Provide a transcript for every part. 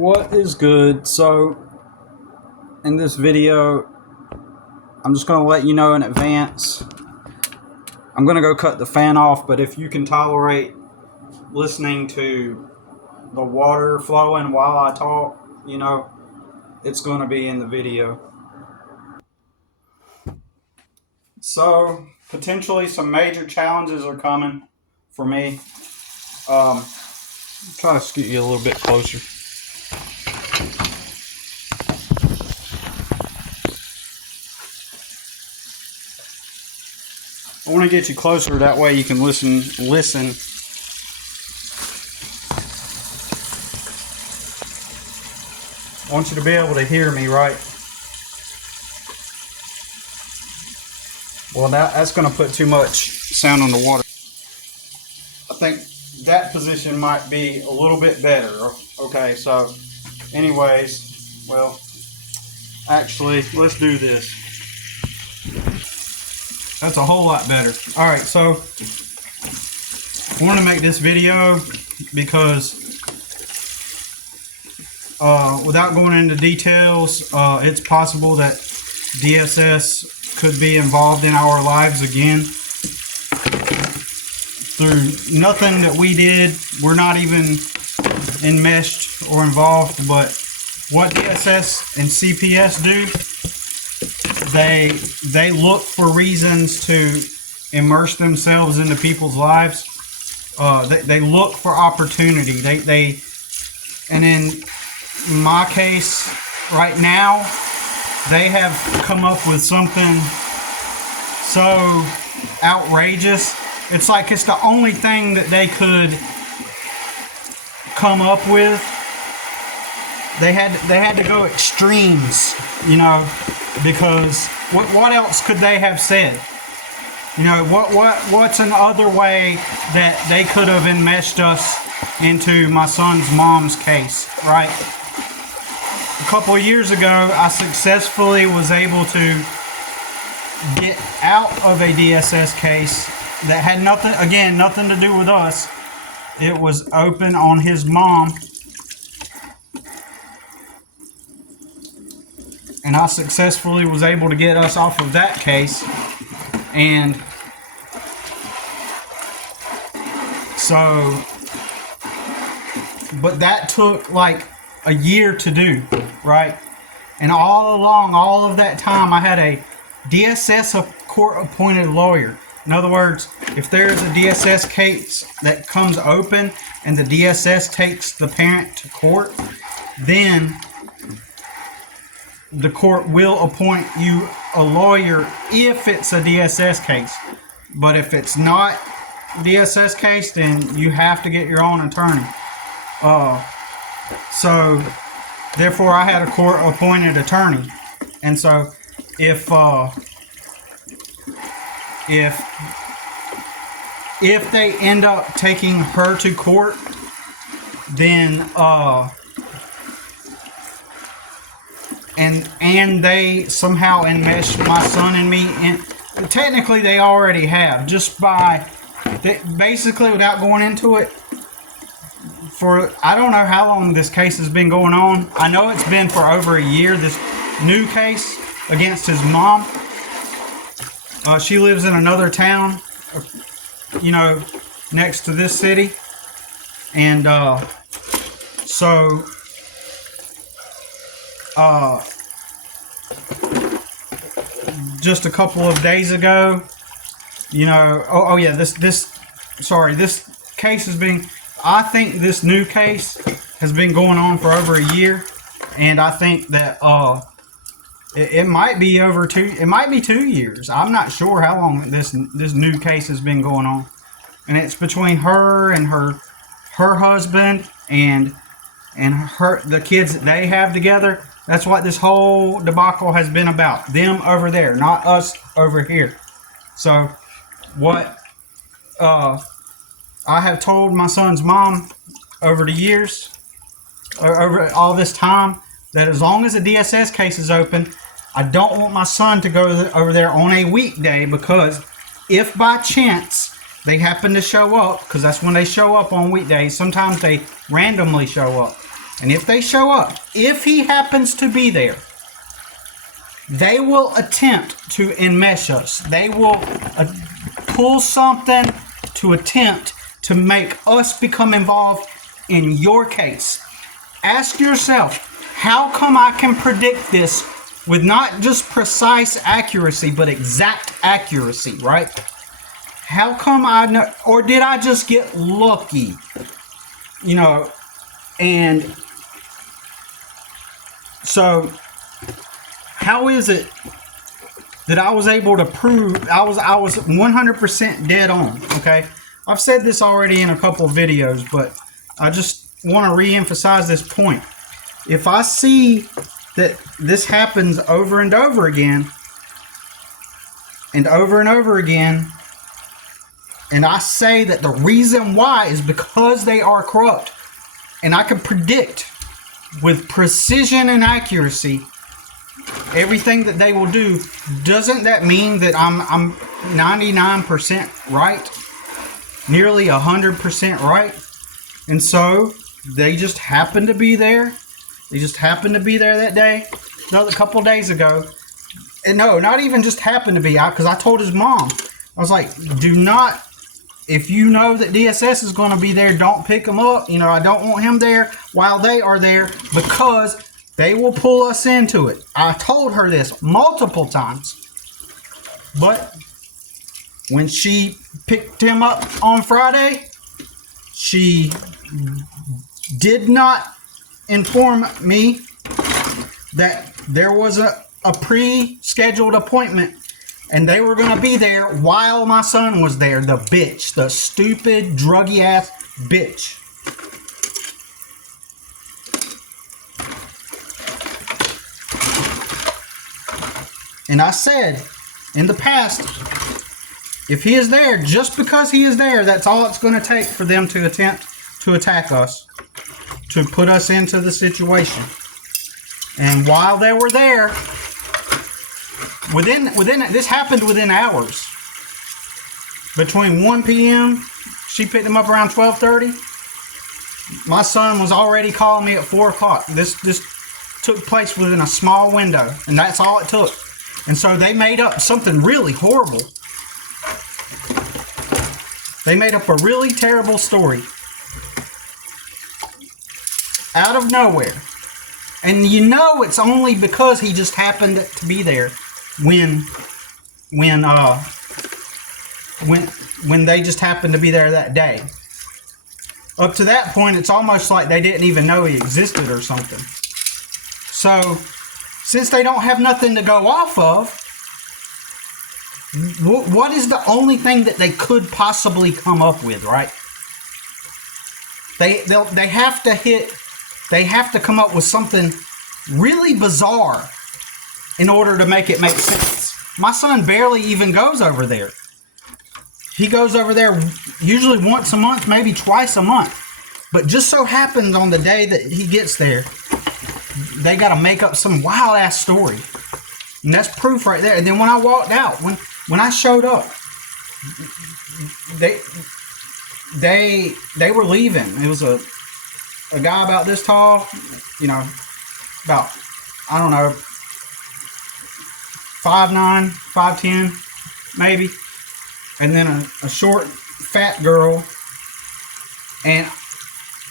What is good? So in this video, I'm just going to let you know in advance, I'm going to go cut the fan off, but if you can tolerate listening to the water flowing while I talk, it's going to be in the video. So potentially some major challenges are coming for me. Try to scoot you a little bit closer. I want to get you closer, that way you can listen. I want you to be able to hear me, right? Well, that's going to put too much sound on the water. I think that position might be a little bit better. Okay, so anyways, well, actually, let's do this. That's a whole lot better. All right, so I want to make this video because without going into details, it's possible that DSS could be involved in our lives again through nothing that we did. We're not even enmeshed or involved, but what DSS and CPS do, they look for reasons to immerse themselves into people's lives. They look for opportunity. And in my case right now, they have come up with something so outrageous. It's like it's the only thing that they could come up with. They had to go extremes, because what else could they have said? What's another way that they could have enmeshed us into my son's mom's case, right? A couple of years ago, I successfully was able to get out of a DSS case that had nothing to do with us. It was open on his mom. And I successfully was able to get us off of that case. And so, but that took like a year to do, right? And all along, all of that time, I had a DSS court-appointed lawyer. In other words, if there's a DSS case that comes open and the DSS takes the parent to court, then the court will appoint you a lawyer if it's a DSS case. But if it's not a DSS case, then you have to get your own attorney. So therefore I had a court appointed attorney. And so if they end up taking her to court, then and they somehow enmesh my son and me, and technically they already have, just by basically, without going into it, for I don't know how long this case has been going on. I know it's been for over a year, this new case against his mom. She lives in another town, next to this city. And so just a couple of days ago, this case has been, I think this new case has been going on for over a year, and I think that it might be it might be 2 years. I'm not sure how long this new case has been going on, and it's between her and her husband and the kids that they have together. That's what this whole debacle has been about. Them over there, not us over here. So what I have told my son's mom over the years, over all this time, that as long as a DSS case is open, I don't want my son to go over there on a weekday, because if by chance they happen to show up, because that's when they show up on weekdays, sometimes they randomly show up. And if they show up, if he happens to be there, they will attempt to enmesh us. They will pull something to attempt to make us become involved in your case. Ask yourself, how come I can predict this with not just precise accuracy, but exact accuracy, right? How come I know, or did I just get lucky? You know, and so how is it that I was able to prove I was 100% dead on? Okay, I've said this already in a couple of videos, but I just want to re-emphasize this point. If I see that this happens over and over again, and over again, and I say that the reason why is because they are corrupt, and I can predict with precision and accuracy everything that they will do, doesn't that mean that I'm 99% right? Nearly 100% right? And so they just happened to be there. They just happened to be there that day, a couple days ago. And no, not even just happened to be out, because I told his mom, I was like, do not, if you know that DSS is going to be there, don't pick him up. You know, I don't want him there while they are there, because they will pull us into it. I told her this multiple times. But when she picked him up on Friday, she did not inform me that there was a pre-scheduled appointment and they were going to be there while my son was there. The bitch, the stupid, druggy ass bitch. And I said in the past, if he is there, just because he is there, that's all it's going to take for them to attempt to attack us, to put us into the situation. And while they were there, within this happened within hours. Between 1 p.m., she picked him up around 12:30. My son was already calling me at 4 o'clock. This took place within a small window, and that's all it took. And so they made up something really horrible. They made up a really terrible story out of nowhere. And you know it's only because he just happened to be there when they just happened to be there that day. Up to that point, it's almost like they didn't even know he existed or something. So, since they don't have nothing to go off of, what is the only thing that they could possibly come up with, right? They have to come up with something really bizarre in order to make it make sense. My son barely even goes over there. He goes over there usually once a month, maybe twice a month. But just so happens on the day that he gets there, they got to make up some wild ass story. And that's proof right there. And then when I walked out, when I showed up, they were leaving. It was a guy about this tall, you know, about, I don't know, 5'9", 5'10", maybe. And then a short, fat girl. And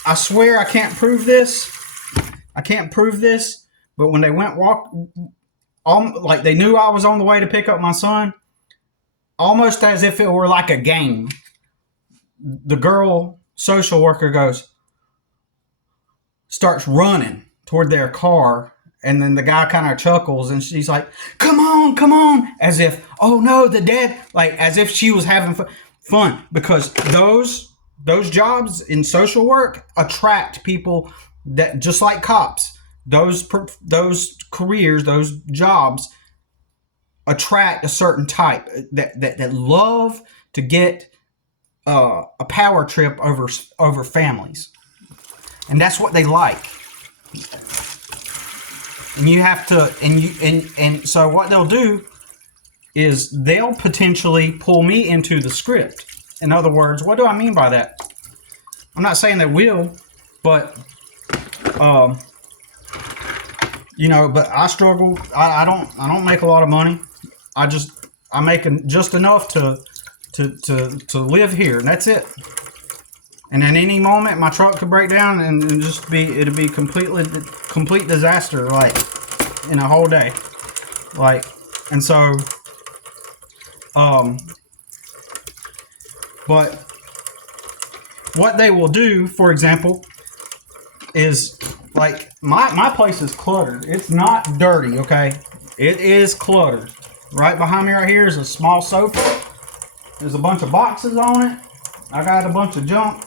I swear I can't prove this. But when they went like they knew I was on the way to pick up my son, almost as if it were like a game. The girl social worker starts running toward their car, and then the guy kind of chuckles, and she's like, come on, as if, oh no, the dad, like as if she was having fun, because those jobs in social work attract people that, just like cops, those careers, those jobs attract a certain type that love to get a power trip over families. And that's what they like. And you have to, and so what they'll do is they'll potentially pull me into the script. In other words, what do I mean by that? I'm not saying they will, but Um, but I struggle. I don't make a lot of money. I make just enough to live here, and that's it. And at any moment, my truck could break down and it'd be complete disaster, like in a whole day, like, and so, but what they will do, for example, is like my place is cluttered. It's not dirty, okay? It is cluttered. Right behind me right here is a small sofa. There's a bunch of boxes on it. I got a bunch of junk.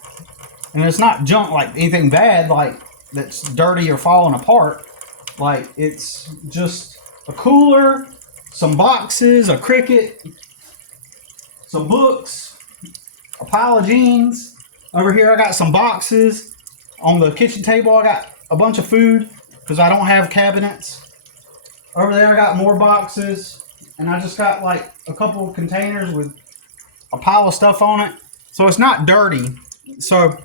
And it's not junk like anything bad, like that's dirty or falling apart. Like, it's just a cooler, some boxes, a Cricut, some books, a pile of jeans. Over here I got some boxes. On the kitchen table I got a bunch of food because I don't have cabinets. Over there I got more boxes. And I just got like a couple of containers with a pile of stuff on it. So it's not dirty. So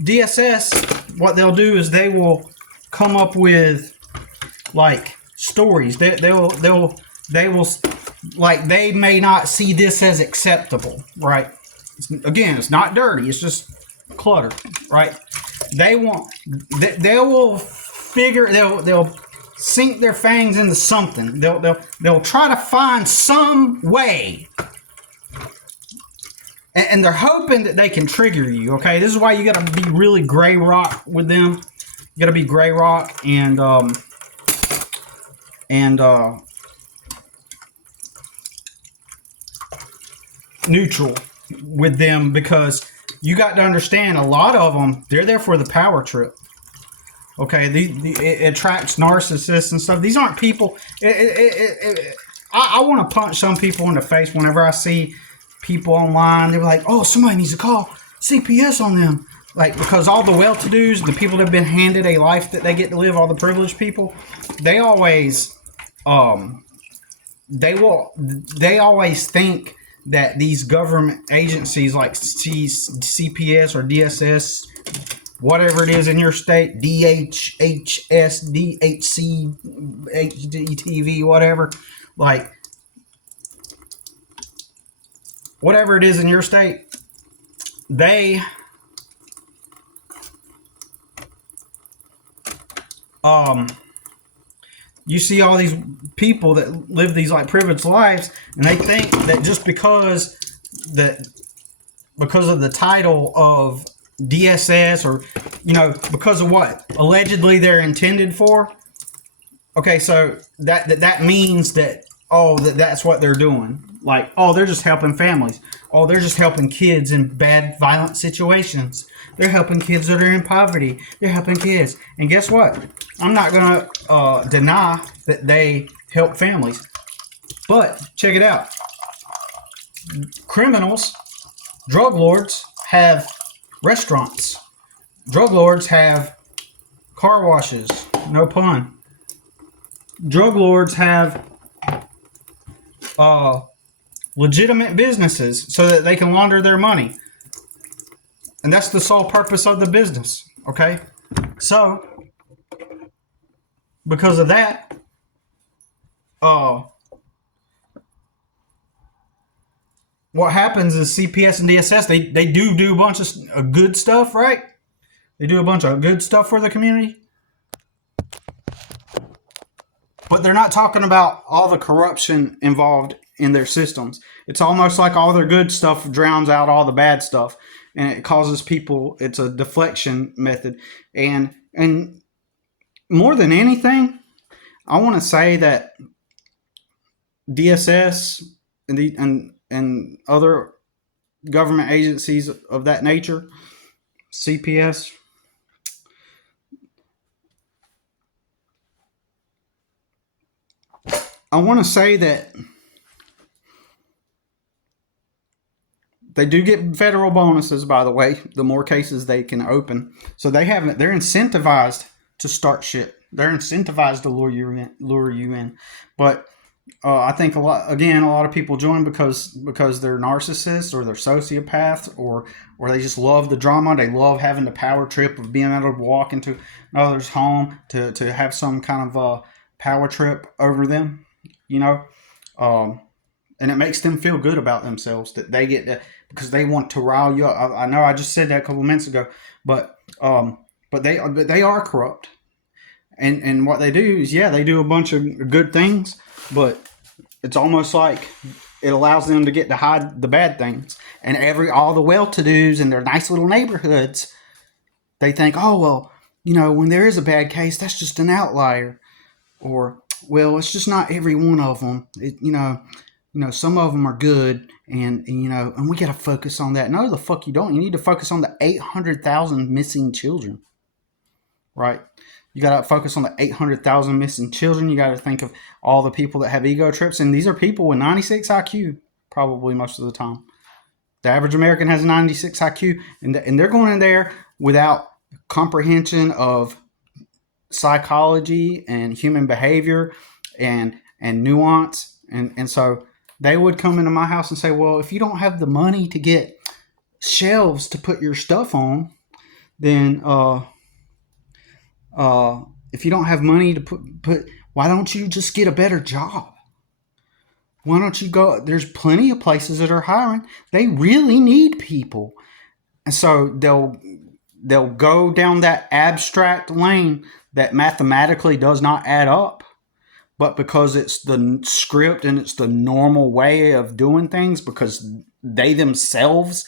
DSS, what they'll do is they will come up with like stories. They will like, they may not see this as acceptable, right? It's not dirty. It's just clutter, right? They will figure, they'll sink their fangs into something. They'll try to find some way, and they're hoping that they can trigger you. Okay, this is why you got to be really gray rock with them. You got to be gray rock and neutral with them, because you got to understand, a lot of them, they're there for the power trip. Okay, it attracts narcissists and stuff. These aren't people. I want to punch some people in the face whenever I see people online. They're like, "Oh, somebody needs to call CPS on them," like, because all the well-to-dos, the people that have been handed a life that they get to live, all the privileged people, they always they always think that these government agencies like CPS or DSS, whatever it is in your state, DHHS, DHC, HDTV, whatever, like, whatever it is in your state, you see all these people that live these like privileged lives, and they think that just because of the title of DSS, or because of what allegedly they're intended for. Okay, so that means that that's what they're doing. Like, they're just helping families. They're just helping kids in bad, violent situations. They're helping kids that are in poverty. They're helping kids. And guess what? I'm not gonna deny that they help families. But check it out. Criminals, drug lords have restaurants. Drug lords have car washes. No pun. Drug lords have legitimate businesses so that they can launder their money. And that's the sole purpose of the business. Okay? So, because of that, what happens is CPS and DSS, they do a bunch of good stuff, right? They do a bunch of good stuff for the community. But they're not talking about all the corruption involved in their systems. It's almost like all their good stuff drowns out all the bad stuff. And it causes people, it's a deflection method. And more than anything, I want to say that DSS and other government agencies of that nature, CPS, I want to say that they do get federal bonuses, by the way, the more cases they can open. So they're incentivized to start shit. They're incentivized to lure you in. But I think a lot of people join because they're narcissists or they're sociopaths or they just love the drama. They love having the power trip of being able to walk into another's home to have some kind of power trip over them, you know. Um, and it makes them feel good about themselves that they get that because they want to rile you up. I know I just said that a couple of minutes ago, but they are corrupt, and what they do is, yeah, they do a bunch of good things, but it's almost like it allows them to get to hide the bad things. And all the well-to-dos in their nice little neighborhoods, they think, oh well, when there is a bad case, that's just an outlier, or well, it's just not every one of them. Some of them are good, and we got to focus on that. No, the fuck you don't. You need to focus on the 800,000 missing children, right? You got to focus on the 800,000 missing children. You got to think of all the people that have ego trips, and these are people with 96 IQ, probably most of the time. The average American has 96 IQ, and they're going in there without comprehension of psychology and human behavior and nuance, and so they would come into my house and say, well, if you don't have the money to get shelves to put your stuff on, then if you don't have money to put, why don't you just get a better job? Why don't you go? There's plenty of places that are hiring. They really need people. And so they'll go down that abstract lane that mathematically does not add up. But because it's the script and it's the normal way of doing things, because they themselves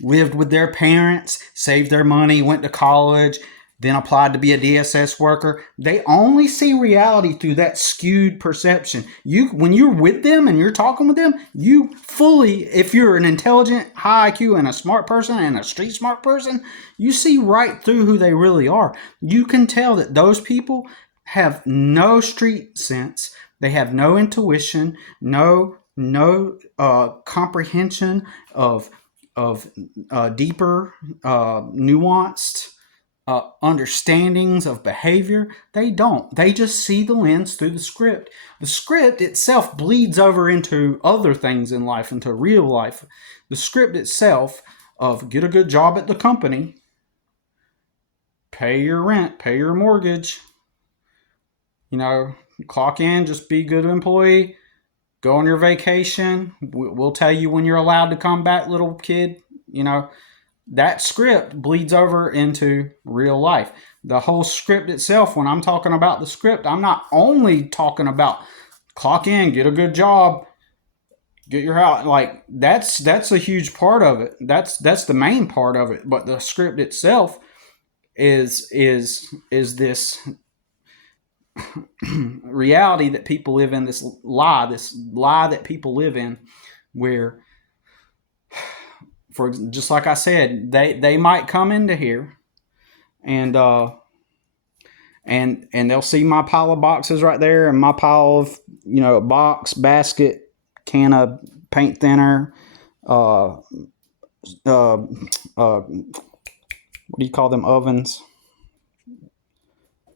lived with their parents, saved their money, went to college, then applied to be a DSS worker, they only see reality through that skewed perception. When you're with them and you're talking with them, you fully, if you're an intelligent, high IQ and a smart person and a street smart person, you see right through who they really are. You can tell that those people have no street sense. They have no intuition, no comprehension of deeper, nuanced understandings of behavior. They don't. They just see the lens through the script. The script itself bleeds over into other things in life, into real life. The script itself of get a good job at the company, pay your rent, pay your mortgage, clock in, just be a good employee, go on your vacation. We'll tell you when you're allowed to come back, little kid. That script bleeds over into real life. The whole script itself, when I'm talking about the script, I'm not only talking about clock in, get a good job, get your house. Like that's a huge part of it. That's the main part of it. But the script itself is this reality that people live in, this lie that people live in, where, for just like I said, they might come into here and they'll see my pile of boxes right there, and my pile of box, basket, can of paint thinner, what do you call them, ovens?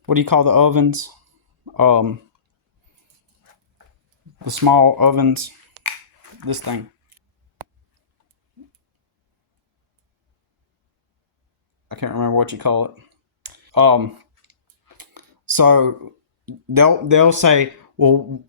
What do you call the ovens? The small ovens. This thing. I can't remember what you call it. So they'll say, well,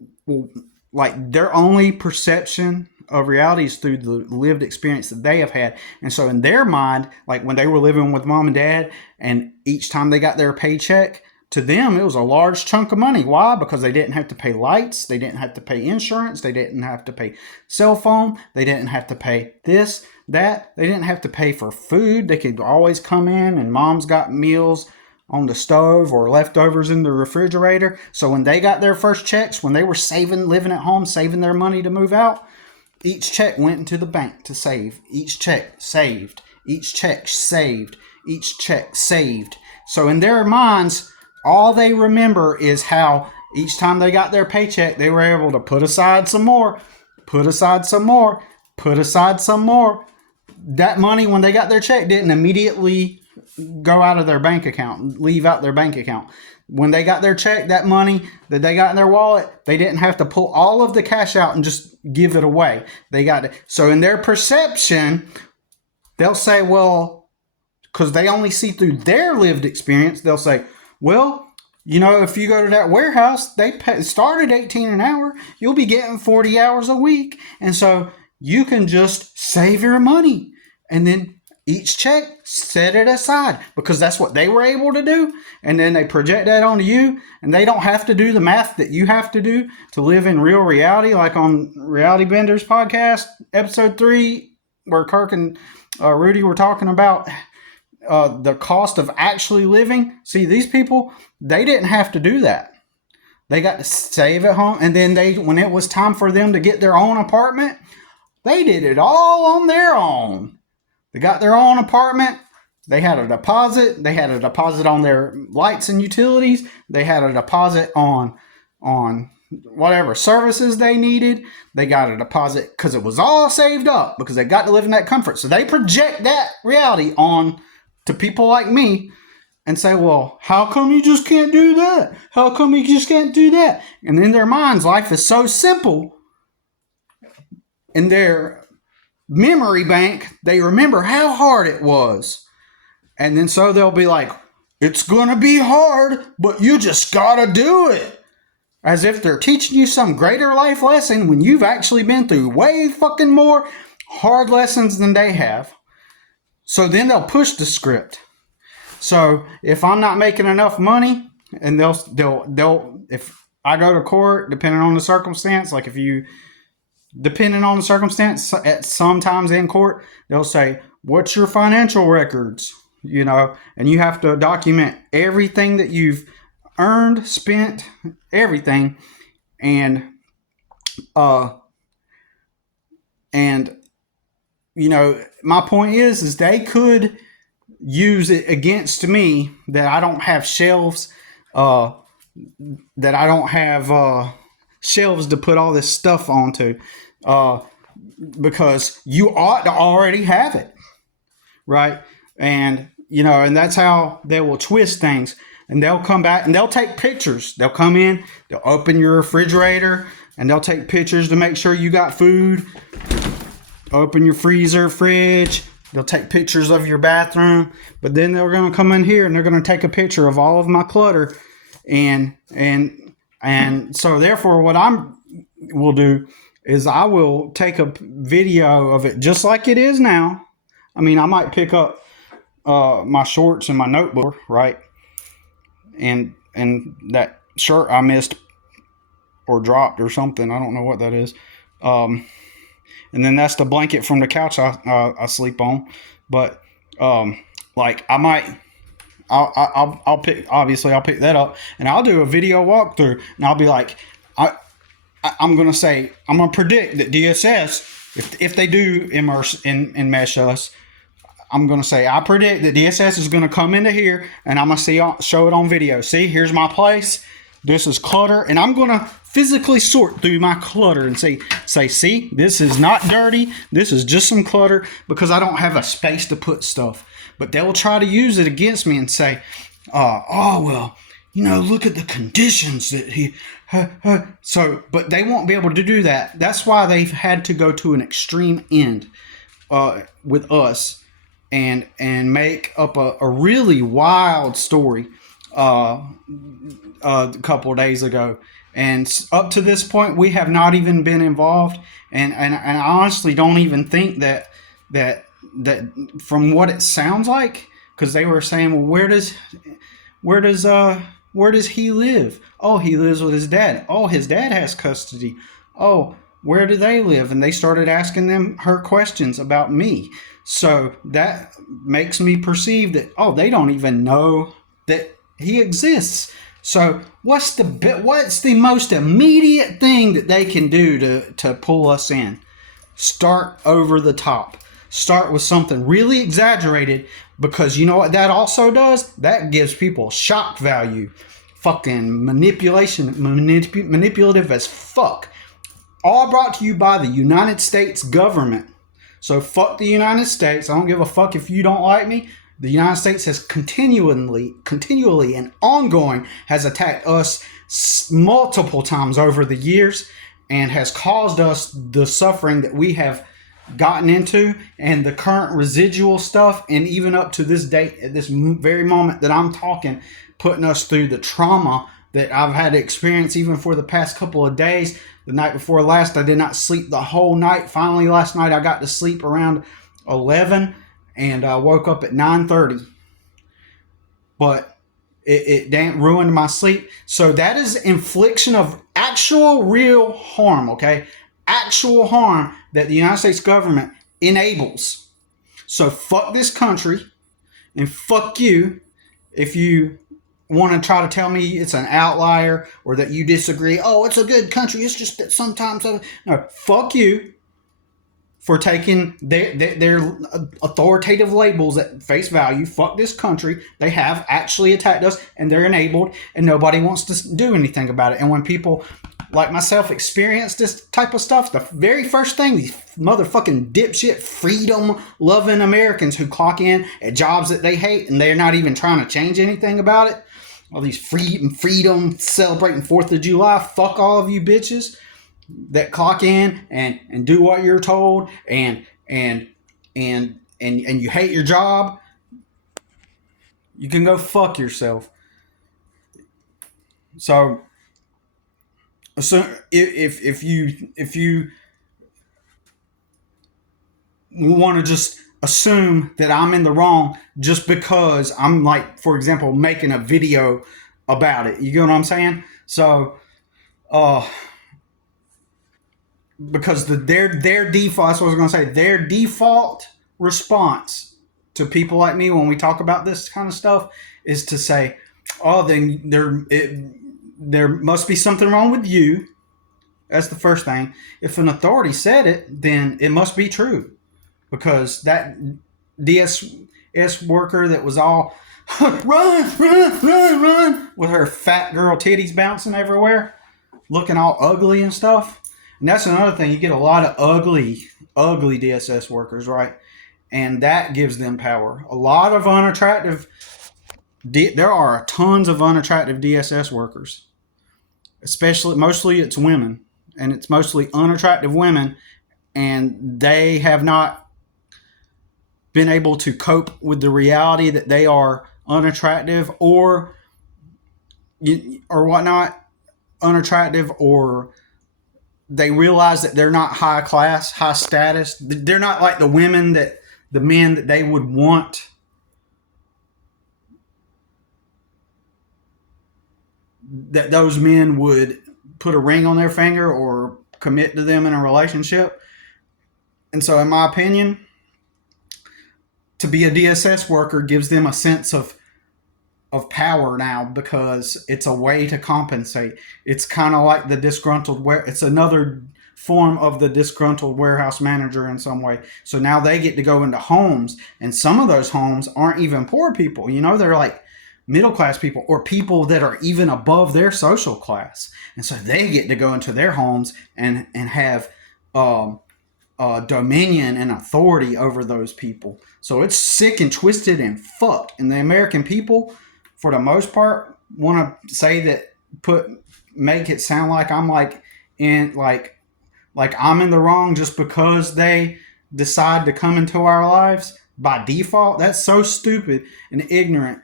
like their only perception of reality is through the lived experience that they have had. And so in their mind, like when they were living with mom and dad, and each time they got their paycheck, to them it was a large chunk of money. Why? Because they didn't have to pay lights, they didn't have to pay insurance, they didn't have to pay cell phone, they didn't have to pay this, that, they didn't have to pay for food. They could always come in and mom's got meals on the stove or leftovers in the refrigerator. So when they got their first checks, when they were living at home, saving their money to move out, each check went into the bank to save. Each check saved. Each check saved. Each check saved. So in their minds, all they remember is how each time they got their paycheck, they were able to put aside some more, put aside some more, put aside some more. That money, when they got their check, didn't immediately go out of their bank account, leave out their bank account. when they got their check, that money that they got in their wallet, they didn't have to pull all of the cash out and just give it away. They got it. So in their perception, they'll say, well, because they only see through their lived experience, they'll say, well, you know, if you go to that warehouse, they start at 18 an hour. You'll be getting 40 hours a week. And so you can just save your money. And then each check, set it aside, because that's what they were able to do. And then they project that onto you. And they don't have to do the math that you have to do to live in real reality, like on Reality Benders podcast, episode 3, where Kirk and Rudy were talking about the cost of actually living. See, these people, they didn't have to do that. They got to save at home. And then when it was time for them to get their own apartment, they did it all on their own. They got their own apartment. They had a deposit. They had a deposit on their lights and utilities. They had a deposit on whatever services they needed. They got a deposit because it was all saved up, because they got to live in that comfort. So they project that reality on to people like me and say, well, how come you just can't do that? How come you just can't do that? And in their minds, life is so simple. In their memory bank, they remember how hard it was. And then so they'll be like, it's going to be hard, but you just got to do it. As if they're teaching you some greater life lesson when you've actually been through way fucking more hard lessons than they have. So then they'll push the script. So if I'm not making enough money, and they'll if I go to court, depending on the circumstance, like depending on the circumstance, at sometimes in court, they'll say, what's your financial records? You know, and you have to document everything that you've earned, spent, everything. And you know, my point is they could use it against me that I don't have shelves, that I don't have shelves to put all this stuff onto, because you ought to already have it, right? And, you know, and that's how they will twist things. And they'll come back and they'll take pictures. They'll come in, they'll open your refrigerator, and they'll take pictures to make sure you got food. Open your freezer, fridge. They'll take pictures of your bathroom. But then they're going to come in here and they're going to take a picture of all of my clutter. And so therefore what I will do is I will take a video of it just like it is now. I mean, I might pick up my shorts and my notebook, right? And that shirt I missed or dropped or something. I don't know what that is. And then that's the blanket from the couch I sleep on. But like I might, I'll pick that up and I'll do a video walkthrough and I'll be like, I'm gonna predict that DSS, if they do immerse and mesh us, I'm going to say, I predict that DSS is going to come into here and I'm going to show it on video. See, here's my place. This is clutter. And I'm going to physically sort through my clutter and say, see, this is not dirty. This is just some clutter because I don't have a space to put stuff. But they will try to use it against me and say, oh, well, you know, look at the conditions that he... but they won't be able to do that. That's why they've had to go to an extreme end with us. And make up a really wild story a couple of days ago. And up to this point, we have not even been involved. And I honestly don't even think that from what it sounds like, because they were saying, well, where does he live? Oh, he lives with his dad. Oh, his dad has custody. Oh, where do they live? And they started asking her questions about me. So that makes me perceive that, oh, they don't even know that he exists. So what's the most immediate thing that they can do to pull us in? Start over the top. Start with something really exaggerated, because you know what that also does? That gives people shock value. Fucking manipulative as fuck. All brought to you by the United States government. So fuck the United States. I don't give a fuck if you don't like me. The United States has continually and ongoing has attacked us multiple times over the years and has caused us the suffering that we have gotten into and the current residual stuff, and even up to this date, at this very moment that I'm talking, putting us through the trauma that I've had to experience even for the past couple of days. The night before last, I did not sleep the whole night. Finally, last night I got to sleep around 11 and I woke up at 9:30. But it damn ruined my sleep. So that is infliction of actual real harm, okay? Actual harm that the United States government enables. So fuck this country and fuck you if you want to try to tell me it's an outlier or that you disagree. Oh, it's a good country. It's just that sometimes... No, fuck you for taking their authoritative labels at face value. Fuck this country. They have actually attacked us and they're enabled and nobody wants to do anything about it. And when people like myself experience this type of stuff, the very first thing these motherfucking dipshit freedom-loving Americans who clock in at jobs that they hate and they're not even trying to change anything about it, all these freedom celebrating 4th of July, fuck all of you bitches that clock in and do what you're told and you hate your job. You can go fuck yourself. So if you want to just assume that I'm in the wrong just because I'm, like, for example, making a video about it, you get what I'm saying? So because their default, that's what I was going to say, their default response to people like me when we talk about this kind of stuff is to say, oh, then there must be something wrong with you. That's the first thing. If an authority said it, then it must be true. Because that DSS worker that was all run with her fat girl titties bouncing everywhere, looking all ugly and stuff. And that's another thing. You get a lot of ugly DSS workers, right? And that gives them power. A lot of unattractive... There are tons of unattractive DSS workers. Mostly it's women. And it's mostly unattractive women. And they have not been able to cope with the reality that they are unattractive or whatnot. Unattractive, or they realize that they're not high class, high status. They're not like the men that they would want. That those men would put a ring on their finger or commit to them in a relationship. And so in my opinion, to be a DSS worker gives them a sense of power now, because it's a way to compensate. It's kind of like the disgruntled it's another form of the disgruntled warehouse manager in some way. So now they get to go into homes, and some of those homes aren't even poor people. You know, they're like middle class people or people that are even above their social class. And so they get to go into their homes and have dominion and authority over those people. So it's sick and twisted and fucked. And the American people, for the most part, want to say that, make it sound like I'm like I'm in the wrong just because they decide to come into our lives by default. That's so stupid and ignorant.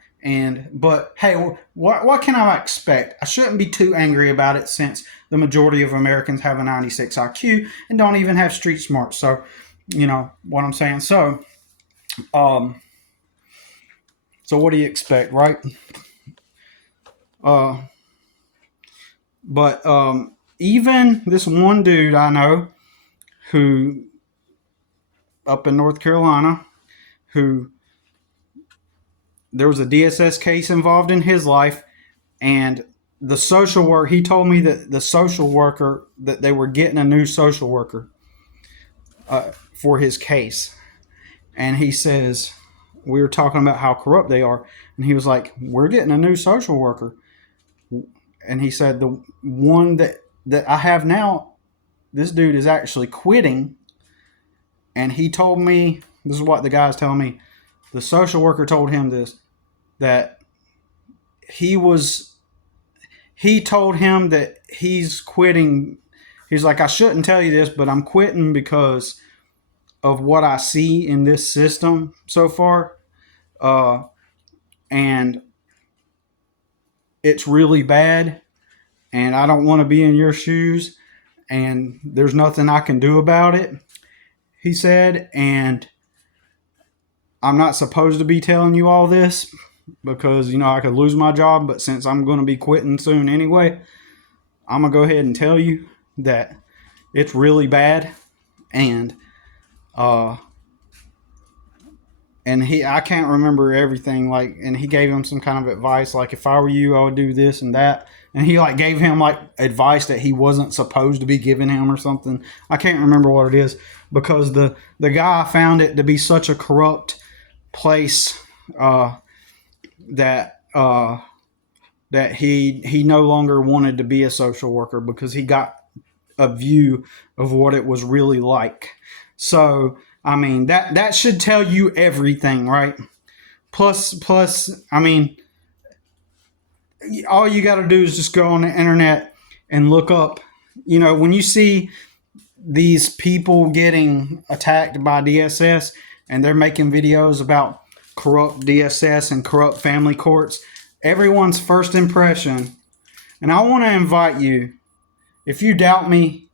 But hey, what can I expect? I shouldn't be too angry about it, since the majority of Americans have a 96 IQ and don't even have street smart. So, you know what I'm saying. So, what do you expect, right? But even this one dude I know, who up in North Carolina, who there was a DSS case involved in his life, and the social worker, he told me that the social worker, that they were getting a new social worker for his case. And he says, we were talking about how corrupt they are. And he was like, we're getting a new social worker. And he said, the one that I have now, this dude is actually quitting. And he told me, this is what the guy's telling me, The social worker told him this, that he told him that he's quitting. He's like, I shouldn't tell you this, but I'm quitting because of what I see in this system so far. And it's really bad. And I don't want to be in your shoes. And there's nothing I can do about it, he said. And I'm not supposed to be telling you all this because, I could lose my job. But since I'm going to be quitting soon anyway, I'm going to go ahead and tell you that it's really bad. And I can't remember everything, and he gave him some kind of advice, like, if I were you, I would do this and that. And he gave him advice that he wasn't supposed to be giving him or something. I can't remember what it is, because the guy found it to be such a corrupt place that he no longer wanted to be a social worker, because he got a view of what it was really like. So, I mean, that should tell you everything, right? Plus, I mean, all you got to do is just go on the internet and look up, when you see these people getting attacked by DSS and they're making videos about corrupt DSS and corrupt family courts, everyone's first impression, and I want to invite you, if you doubt me,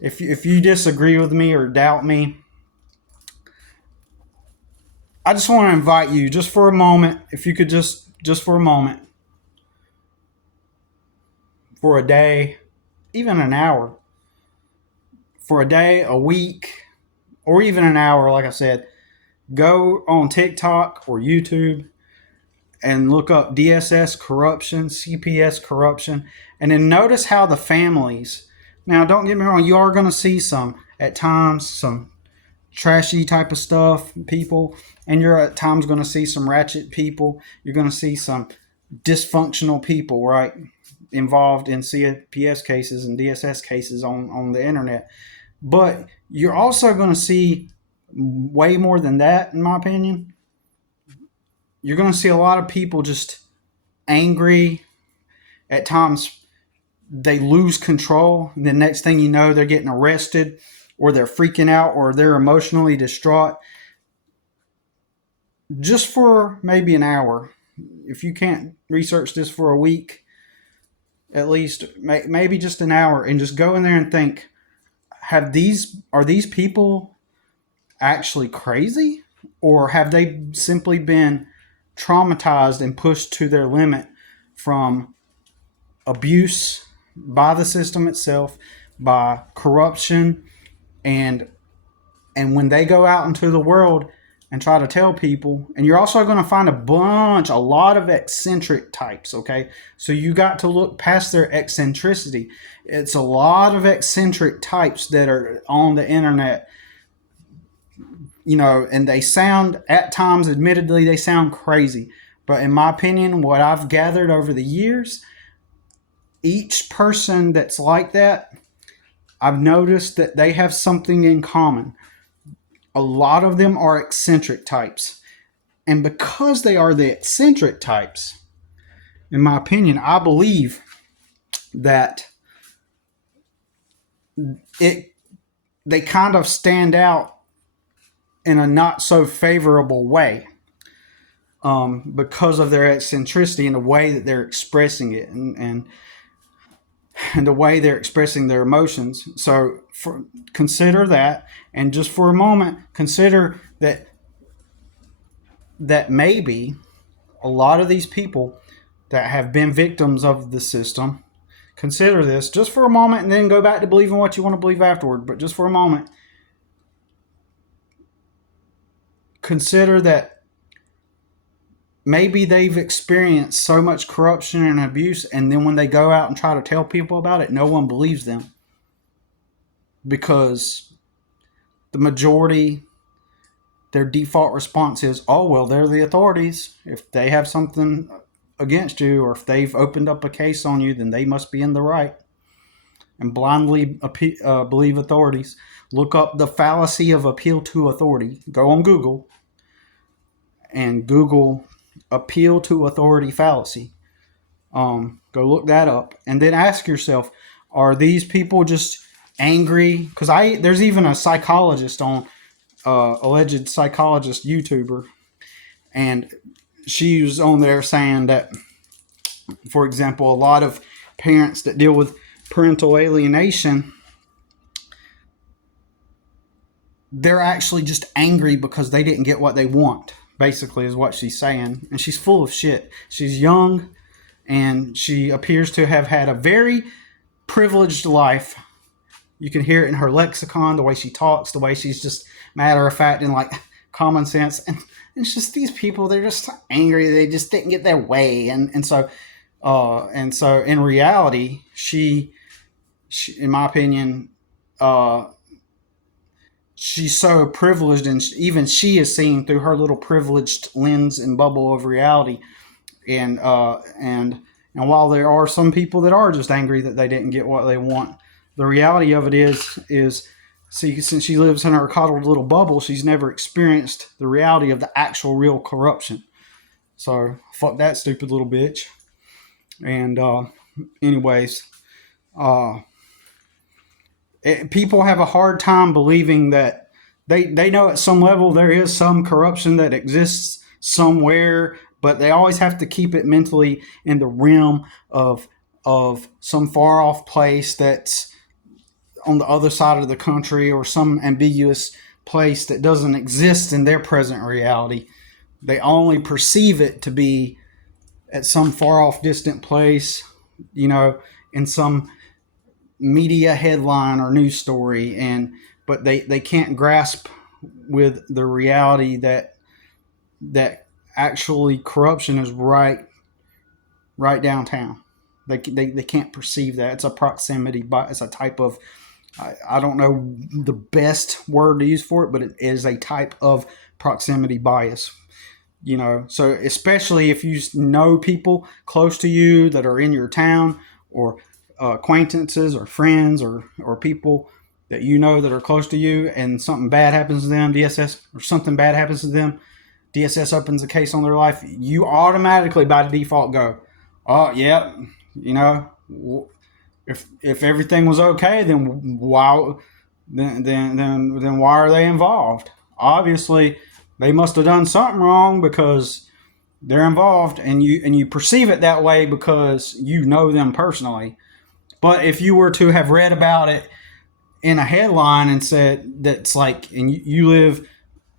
if you disagree with me or doubt me, I just want to invite you, just for a moment, if you could just for a moment, for a day, even an hour, for a day, a week, or even an hour, like I said, go on TikTok or YouTube and look up DSS corruption, CPS corruption, and then notice how the families, now don't get me wrong, you are going to see at times, some trashy type of stuff, people, and you're at times going to see some ratchet people. You're going to see some dysfunctional people, right, involved in CPS cases and DSS cases on the internet. But you're also going to see way more than that, in my opinion. You're going to see a lot of people just angry. At times, they lose control. The next thing you know, they're getting arrested, or they're freaking out, or they're emotionally distraught. Just for maybe an hour. If you can't research this for a week, at least maybe just an hour, and just go in there and think, are these people actually crazy, or have they simply been traumatized and pushed to their limit from abuse by the system itself, by corruption, and when they go out into the world and try to tell people, and you're also going to find a lot of eccentric types, okay? So you got to look past their eccentricity. It's a lot of eccentric types that are on the internet, and they sound, at times, admittedly, they sound crazy. But in my opinion, what I've gathered over the years, each person that's like that, I've noticed that they have something in common. A lot of them are eccentric types. And because they are the eccentric types, in my opinion, I believe that they kind of stand out in a not so favorable way, because of their eccentricity and the way that they're expressing it, and the way they're expressing their emotions. So consider that, and just for a moment, consider that maybe a lot of these people that have been victims of the system, consider this just for a moment, and then go back to believing what you want to believe afterward. But just for a moment, consider that maybe they've experienced so much corruption and abuse, and then when they go out and try to tell people about it, no one believes them, because the majority, their default response is, oh, well, they're the authorities. If they have something against you, or if they've opened up a case on you, then they must be in the right, and blindly believe authorities. Look up the fallacy of appeal to authority. Go on Google and Google appeal to authority fallacy. Go look that up, and then ask yourself: are these people just angry? Because there's even a psychologist on alleged psychologist YouTuber, and she was on there saying that, for example, a lot of parents that deal with parental alienation, they're actually just angry because they didn't get what they want, basically, is what she's saying. And she's full of shit. She's young, and she appears to have had a very privileged life. You can hear it in her lexicon, the way she talks, the way she's just matter of fact and like common sense. And it's just these people, they're just angry. They just didn't get their way. And so in reality, she in my opinion, she's so privileged, and even she is seeing through her little privileged lens and bubble of reality. And while there are some people that are just angry that they didn't get what they want, the reality of it is see, since she lives in her coddled little bubble, she's never experienced the reality of the actual real corruption. So fuck that stupid little bitch. And anyways, people have a hard time believing that they know at some level there is some corruption that exists somewhere, but they always have to keep it mentally in the realm of some far off place that's on the other side of the country, or some ambiguous place that doesn't exist in their present reality. They only perceive it to be at some far off distant place, in some media headline or news story, but they can't grasp with the reality that actually corruption is right downtown. They can't perceive that. It's a proximity bias. It's a type of, I don't know the best word to use for it, but it is a type of proximity bias. So especially if you know people close to you that are in your town, or acquaintances or friends or people that that are close to you, and something bad happens to them, DSS opens a case on their life, you automatically by default go, oh yeah, if everything was okay, then why are they involved? Obviously they must have done something wrong because they're involved, and you perceive it that way because you know them personally. But if you were to have read about it in a headline and said that's like, and you live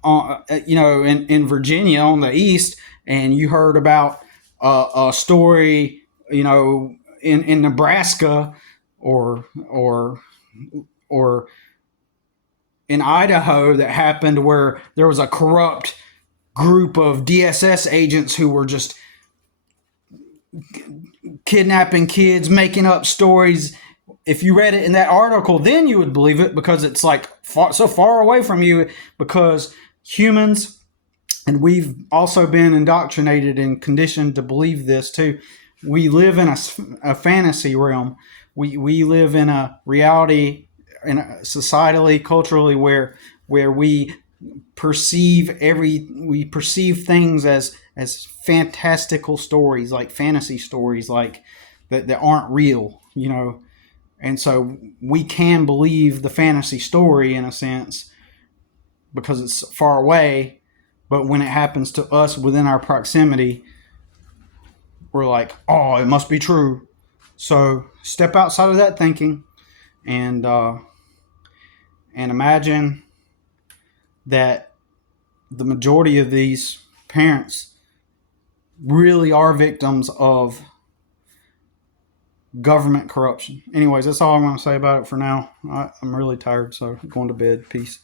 on, in Virginia on the east, and you heard about a story, in Nebraska or in Idaho that happened where there was a corrupt group of DSS agents who were just kidnapping kids, making up stories. If you read it in that article, then you would believe it, because it's like so far away from you, because humans, and we've also been indoctrinated and conditioned to believe this too, we live in a fantasy realm. We live in a reality, societally, culturally, where we perceive things as fantastical stories, like fantasy stories, like that aren't real, and so we can believe the fantasy story in a sense because it's far away. But when it happens to us within our proximity, we're like, oh, it must be true. So step outside of that thinking, and imagine that the majority of these parents really are victims of government corruption. Anyways, that's all I'm going to say about it for now. I'm really tired, so I'm going to bed. Peace.